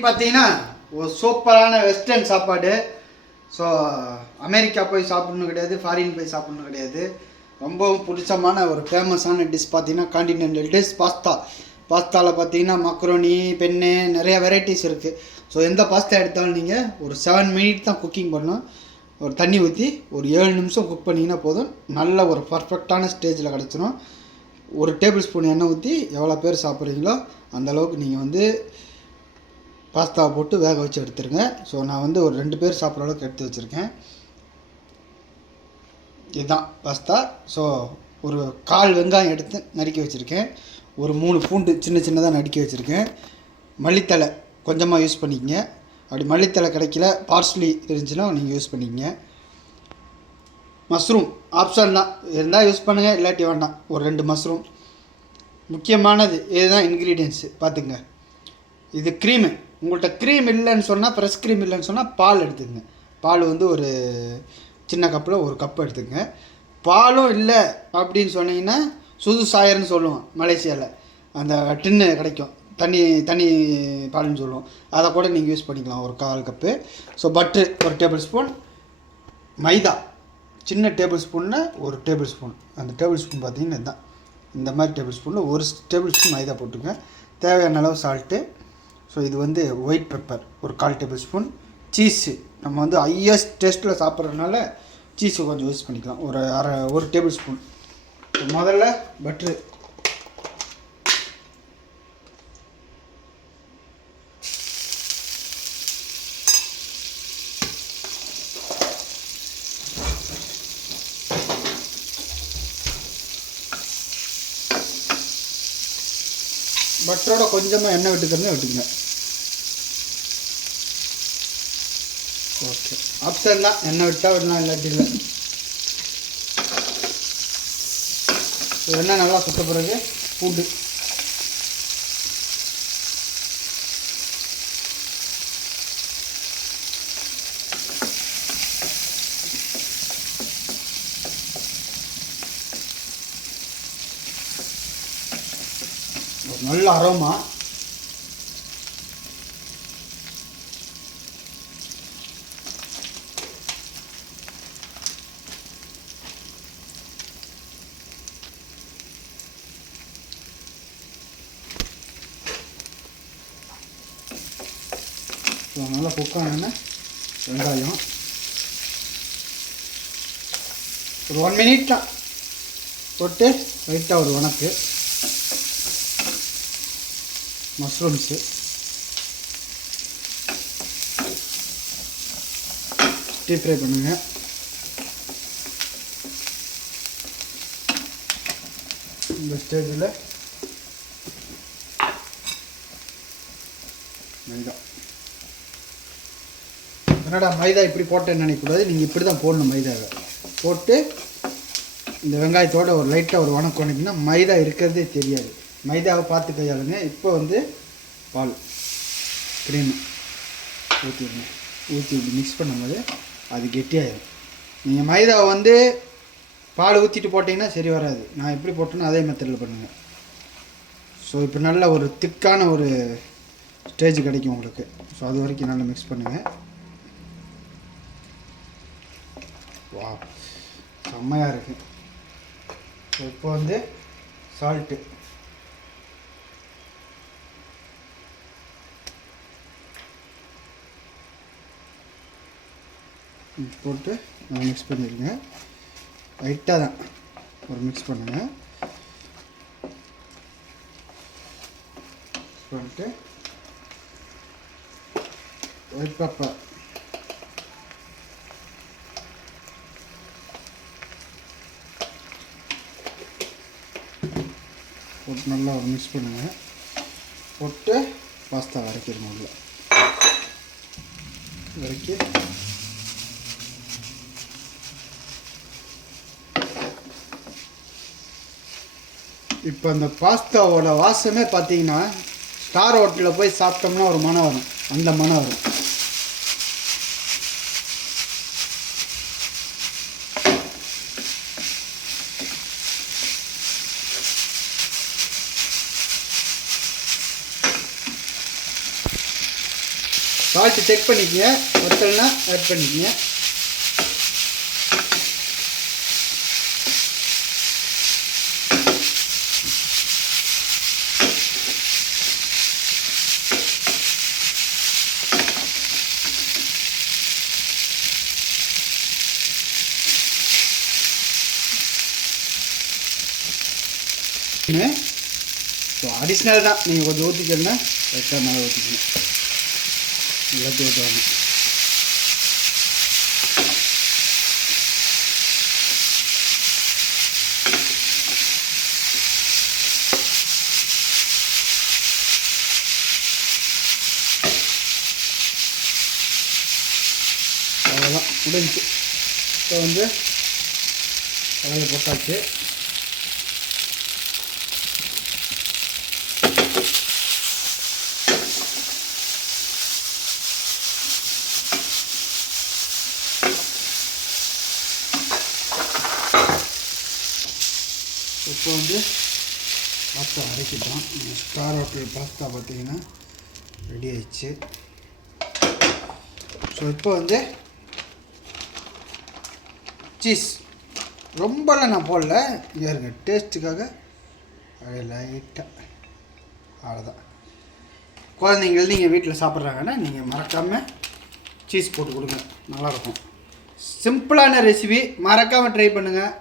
இன்றைக்கி பார்த்தீங்கன்னா ஒரு சூப்பரான வெஸ்டர்ன் சாப்பாடு. ஸோ அமெரிக்கா போய் சாப்பிட்ணும் கிடையாது, ஃபாரின் போய் சாப்பிட்ணும் கிடையாது. ரொம்பவும் பிடிச்சமான ஒரு ஃபேமஸான டிஷ் பார்த்தீங்கன்னா காண்டினென்டல் டிஷ் பாஸ்தாவில் பார்த்தீங்கன்னா மக்ரோனி, பென்னு, நிறைய வெரைட்டிஸ் இருக்குது. ஸோ எந்த பாஸ்தா எடுத்தாலும் நீங்கள் ஒரு 7 மினிட் தான் குக்கிங் பண்ணணும். ஒரு தண்ணி ஊற்றி ஒரு 7 நிமிஷம் குக் பண்ணிங்கன்னா போதும், நல்ல ஒரு பர்ஃபெக்டான ஸ்டேஜில் கிடச்சிரும். ஒரு டேபிள் ஸ்பூன் எண்ணெய் ஊற்றி எவ்வளோ பேர் சாப்பிட்றீங்களோ அந்தளவுக்கு நீங்கள் வந்து பாஸ்தாவை போட்டு வேக வச்சு எடுத்துருங்க. ஸோ நான் வந்து ஒரு 2 பேர் சாப்பிட்ற அளவுக்கு எடுத்து வச்சுருக்கேன். இதுதான் பாஸ்தா. ஸோ ஒரு 1/4 வெங்காயம் எடுத்து நறுக்கி வச்சுருக்கேன். ஒரு 3 பூண்டு சின்னதாக நறுக்கி வச்சுருக்கேன். மல்லித்தலை கொஞ்சமாக யூஸ் பண்ணிக்கங்க. அப்படி மல்லித்தலை கிடைக்கல, பார்ஸ்லி இருந்துச்சுன்னா நீங்கள் யூஸ் பண்ணிக்கங்க. மஷ்ரூம் ஆப்ஷன் தான், இருந்தால் யூஸ் பண்ணுங்கள், இல்லாட்டி வேண்டாம். ஒரு 2 மஷ்ரூம். முக்கியமானது இதுதான் இன்க்ரீடியன்ஸு பார்த்துங்க. இது க்ரீமு. உங்கள்கிட்ட க்ரீம் இல்லைன்னு சொன்னால், ஃப்ரெஷ் க்ரீம் இல்லைன்னு சொன்னால் பால் எடுத்துக்கங்க. பால் வந்து ஒரு சின்ன கப்பில் ஒரு கப் எடுத்துக்கங்க. பாலும் இல்லை அப்படின்னு சொன்னீங்கன்னா சுது சாயர்னு சொல்லுவோம் மலேசியாவில், அந்த டின்னு கிடைக்கும், தண்ணி பால்னு சொல்லுவோம், அதை கூட நீங்கள் யூஸ் பண்ணிக்கலாம். ஒரு 1/4 கப்பு. ஸோ பட்ரு ஒரு டேபிள் ஸ்பூன், மைதா சின்ன டேபிள் ஸ்பூனில் ஒரு டேபிள் ஸ்பூன். அந்த டேபிள் ஸ்பூன் பார்த்திங்கன்னா இதுதான், இந்த மாதிரி டேபிள் ஸ்பூனில் ஒரு டேபிள் ஸ்பூன் மைதா போட்டுங்க. தேவையான அளவு சால்ட்டு. ஸோ இது வந்து ஒயிட் பெப்பர் ஒரு 1/4 டேபிள் ஸ்பூன். சீஸு நம்ம வந்து ஹையஸ்ட் டேஸ்ட்டில் சாப்பிட்றதுனால சீஸு கொஞ்சம் யூஸ் பண்ணிக்கலாம், ஒரு டேபிள் ஸ்பூன். முதல்ல பட்ரு, பட்டரோட கொஞ்சமாக எண்ணெய் விட்டுக்கங்க. ஓகே, ஆப்ஷன் தான், எண்ணெய் விட்டால் விடலாம், இல்லாட்டி இல்லை. எண்ணெய் நல்லா சுட்ட பிறகு பூண்டு, நல்ல அரோமா. நல்லா குக்கான வெங்காயம் ஒரு 1 மினிட் தான் போட்டு லைட்டாக ஒரு வணக்கு. மஷ்ரூம்ஸு டீப் ஃப்ரை பண்ணுங்க. இந்த ஸ்டேஜில் மைதா, என்னடா மைதா இப்படி போட்டேன்னு நினைக்கக்கூடாது, நீங்கள் இப்படி தான் போடணும். மைதாவை போட்டு இந்த வெங்காயத்தோடு ஒரு லைட்டாக ஒரு வணக்கம் வணக்கினா மைதா இருக்கிறதே தெரியாது. மைதாவை பார்த்து கையாளுங்க. இப்போ வந்து பால் க்ரீமு ஊற்றிடுங்க. ஊற்றி மிக்ஸ் பண்ணும்போது அது கெட்டியாயிடும். நீங்கள் மைதாவை வந்து பால் ஊற்றிட்டு போட்டிங்கன்னா சரி வராது. நான் எப்படி போட்டேனோ அதே மெத்தடில் பண்ணுங்கள். ஸோ இப்போ நல்ல ஒரு திக்கான ஒரு ஸ்டேஜ் கிடைக்கும் உங்களுக்கு. ஸோ அது வரைக்கும் நல்லா மிக்ஸ் பண்ணுங்கள். வா, செம்மையாக இருக்குது. ஸோ இப்போ வந்து சால்ட்டு போட்டு நல்லா மிக்ஸ் பண்ணிடுங்க. லைட்டாக தான் ஒரு மிக்ஸ் பண்ணுங்கள். பண்ணிட்டு ஒயிட் பெப்பர் போட்டு நல்லா ஒரு மிக்ஸ் பண்ணுங்கள். போட்டு பாஸ்தா வரைக்கணும். உள்ள வரைக்கி இப்போ அந்த பாஸ்தாவோட வாசமே பார்த்தீங்கன்னா ஸ்டார் ஹோட்டலில் போய் சாப்பிட்டோம்னா ஒரு மனம் வரும், அந்த மனம் வரும். சால்ட்டு செக் பண்ணிக்கங்க, பத்தலைன்னா ஆட் பண்ணிக்கங்க. ஸோ அடிஷ்னல் தான், நீங்கள் கொஞ்சம் ஊற்றிக்கணுன்னா எக்ஸ்ட்ரா மேலே ஊற்றிக்கணும். எல்லாத்தையும் ஊற்றுவாங்க. அவ்வளோதான் முடிஞ்சு. இப்போ வந்து கலவை போட்டாச்சு. இப்போ வந்து பாஸ்தா அரைக்கிட்டோம். ஸ்டார் ஹோட்டல் பாஸ்தா பார்த்தீங்கன்னா ரெடி ஆயிடுச்சு. ஸோ இப்போ வந்து சீஸ் ரொம்பலாம் நான் போடல, இருங்க டேஸ்ட்டுக்காக அப்படியே லைட்டாக, அவ்வளோதான். குழந்தைங்கள் நீங்கள் வீட்டில் சாப்பிட்றாங்கன்னா நீங்கள் மறக்காமல் சீஸ் போட்டு கொடுங்க, நல்லாயிருக்கும். சிம்பிளான ரெசிபி, மறக்காமல் ட்ரை பண்ணுங்கள்.